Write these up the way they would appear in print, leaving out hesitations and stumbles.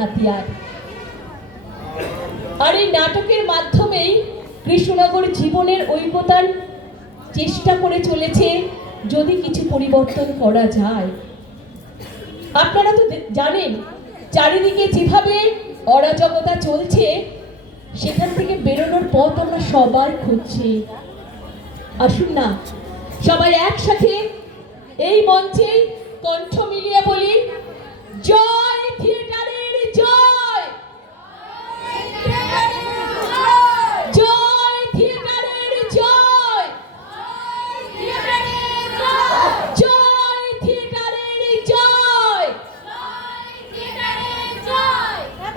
হাতিয়ার। আর এই নাটকের মাধ্যমেই কৃষ্ণনগর জীবনের ঐকতান চেষ্টা করে চলেছে যদি কিছু পরিবর্তন করা যায়। আপনারা তো জানেন চারিদিকে যেভাবে অরাজকতা চলছে, সেখান থেকে বেরোনোর পথ আমরা সবার খুঁজছি। আসুন না সবাই একসাথে এই মঞ্চে কণ্ঠ মিলিয়ে বলি, জয় থিয়েটারের জয়, জয় থিয়েটারের জয়, জয় থিয়েটারের জয়।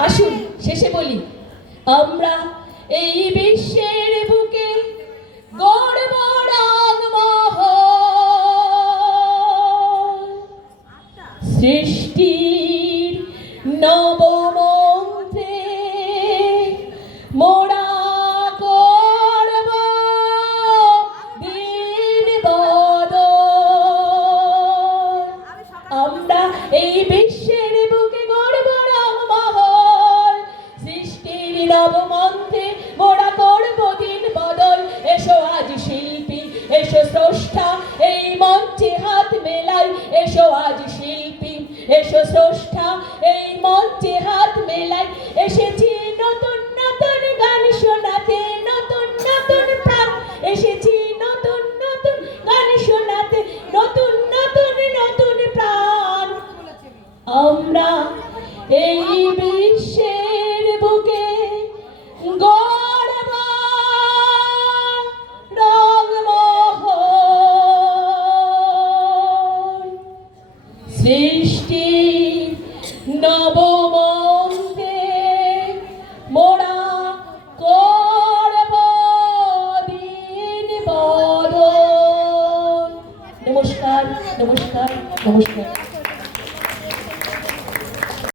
আসুন শেষে বলি, আমরা এই বিশ্বের বুকে গর্ব রাগমহ সৃষ্টির নবমন্ত্রে মোরা করব দিন বদল। আমরা এই বিশ্বের বুকে গর্ব রাগমহল সৃষ্টির নবমন্ত্রে মোরা করব দিন বদল। এসো আজ শিল্পী, এসো স্রষ্টা, এই মঞ্চে হাত মেলাই। এসো আজ শিল্পী, এসো স্রষ্টা, এই মঞ্চে হাত মেলাই। এসেছি নতুন নতুন গান শোনাতে, নতুন নতুন প্রাণ। এসেছি নতুন নতুন গান শোনাতে, নতুন নতুন নতুন প্রাণ। আমরা এই বিশ্বের বুকে গর্ব রাগমহল সৃষ্টি নবমন্ত্রে মোরা করব দিন বদল। নমস্কার, নমস্কার, নমস্কার।